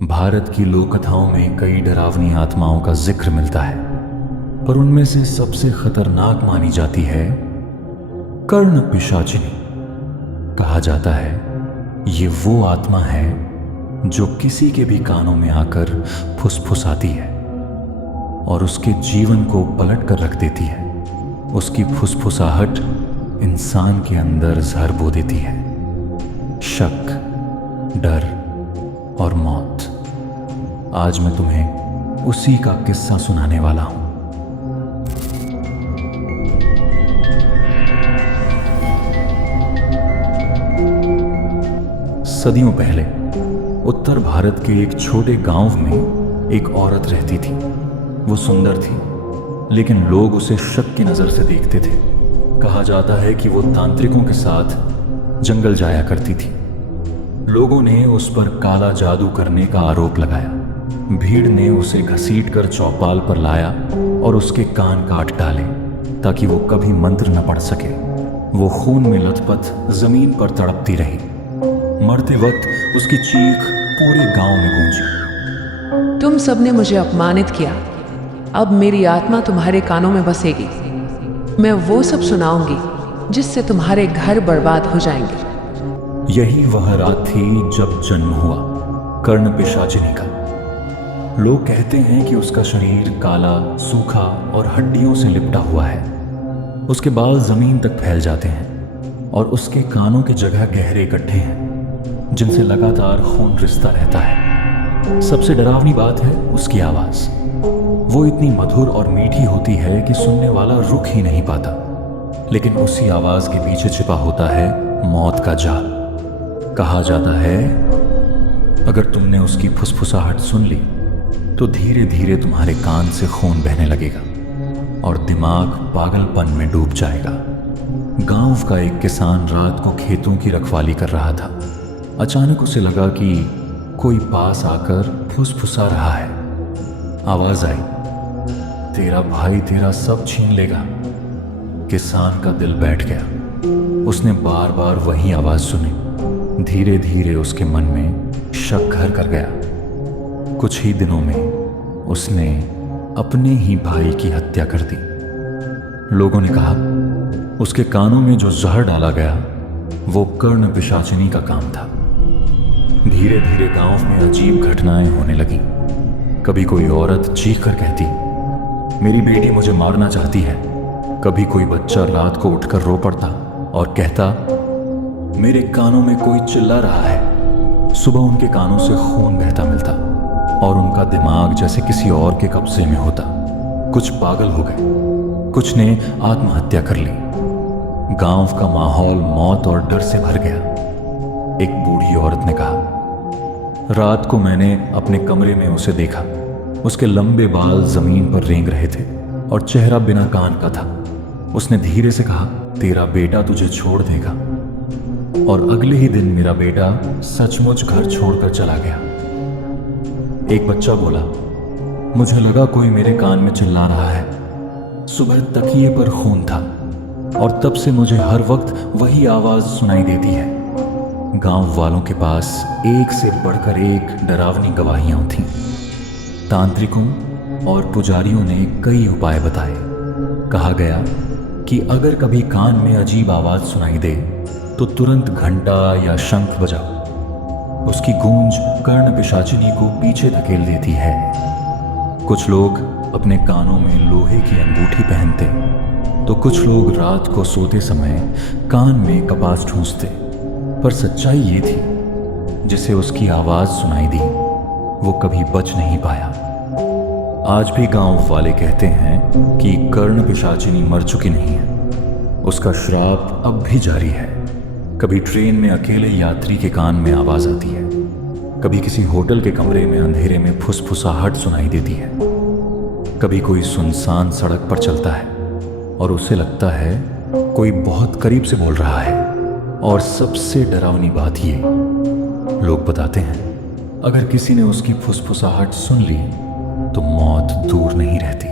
भारत की लोक कथाओं में कई डरावनी आत्माओं का जिक्र मिलता है, पर उनमें से सबसे खतरनाक मानी जाती है कर्ण पिशाचिनी। कहा जाता है ये वो आत्मा है जो किसी के भी कानों में आकर फुसफुसाती है और उसके जीवन को पलट कर रख देती है। उसकी फुसफुसाहट इंसान के अंदर जहर बो देती है, शक, डर और मौत। आज मैं तुम्हें उसी का किस्सा सुनाने वाला हूं। सदियों पहले उत्तर भारत के एक छोटे गांव में एक औरत रहती थी। वो सुंदर थी, लेकिन लोग उसे शक की नजर से देखते थे। कहा जाता है कि वो तांत्रिकों के साथ जंगल जाया करती थी। लोगों ने उस पर काला जादू करने का आरोप लगाया। भीड़ ने उसे घसीटकर चौपाल पर लाया और उसके कान काट डाले ताकि वो कभी मंत्र न पढ़ सके। वो खून में लथपथ जमीन पर तड़पती रही। मरते वक्त उसकी चीख पूरे गांव में गूंजी। तुम सबने मुझे अपमानित किया, अब मेरी आत्मा तुम्हारे कानों में बसेगी। मैं वो सब सुनाऊंगी जिससे तुम्हारे घर बर्बाद हो जाएंगे। यही वह रात थी जब जन्म हुआ कर्ण पिशाचिनी का। लोग कहते हैं कि उसका शरीर काला, सूखा और हड्डियों से लिपटा हुआ है। उसके बाल जमीन तक फैल जाते हैं और उसके कानों की जगह गहरे गड्ढे हैं जिनसे लगातार खून रिसता रहता है। सबसे डरावनी बात है उसकी आवाज। वो इतनी मधुर और मीठी होती है कि सुनने वाला रुक ही नहीं पाता। लेकिन उसी आवाज के पीछे छिपा होता है मौत का जाल। कहा जाता है अगर तुमने उसकी फुसफुसाहट सुन ली तो धीरे धीरे तुम्हारे कान से खून बहने लगेगा और दिमाग पागलपन में डूब जाएगा। गांव का एक किसान रात को खेतों की रखवाली कर रहा था। अचानक उसे लगा कि कोई पास आकर फुसफुसा रहा है। आवाज आई, तेरा भाई तेरा सब छीन लेगा। किसान का दिल बैठ गया। उसने बार बार वही आवाज सुनी। धीरे धीरे उसके मन में शक घर कर गया। कुछ ही दिनों में उसने अपने ही भाई की हत्या कर दी। लोगों ने कहा उसके कानों में जो जहर डाला गया वो कर्ण पिशाचिनी का काम था। धीरे धीरे गांव में अजीब घटनाएं होने लगीं। कभी कोई औरत चीख कर कहती, मेरी बेटी मुझे मारना चाहती है। कभी कोई बच्चा रात को उठकर रो पड़ता और कहता, मेरे कानों में कोई चिल्ला रहा है। सुबह उनके कानों से खून बहता मिलता और उनका दिमाग जैसे किसी और के कब्जे में होता। कुछ पागल हो गए, कुछ ने आत्महत्या कर ली। गांव का माहौल मौत और डर से भर गया। एक बूढ़ी औरत ने कहा, रात को मैंने अपने कमरे में उसे देखा। उसके लंबे बाल जमीन पर रेंग रहे थे और चेहरा बिना कान का था। उसने धीरे से कहा, तेरा बेटा तुझे छोड़ देगा। और अगले ही दिन मेरा बेटा सचमुच घर छोड़कर चला गया। एक बच्चा बोला, मुझे लगा कोई मेरे कान में चिल्ला रहा है। सुबह तकिए पर खून था और तब से मुझे हर वक्त वही आवाज सुनाई देती है। गांव वालों के पास एक से बढ़कर एक डरावनी गवाहियां थीं। तांत्रिकों और पुजारियों ने कई उपाय बताए। कहा गया कि अगर कभी कान में अजीब आवाज सुनाई दे तो तुरंत घंटा या शंख बजाओ। उसकी गूंज कर्ण पिशाचिनी को पीछे धकेल देती है। कुछ लोग अपने कानों में लोहे की अंगूठी पहनते तो कुछ लोग रात को सोते समय कान में कपास ठूंसते। पर सच्चाई ये थी, जिसे उसकी आवाज सुनाई दी वो कभी बच नहीं पाया। आज भी गांव वाले कहते हैं कि कर्ण पिशाचिनी मर चुकी नहीं है। उसका श्राप अब भी जारी है। कभी ट्रेन में अकेले यात्री के कान में आवाज आती है। कभी किसी होटल के कमरे में अंधेरे में फुसफुसाहट सुनाई देती है। कभी कोई सुनसान सड़क पर चलता है और उसे लगता है कोई बहुत करीब से बोल रहा है। और सबसे डरावनी बात ये, लोग बताते हैं अगर किसी ने उसकी फुसफुसाहट सुन ली तो मौत दूर नहीं रहती।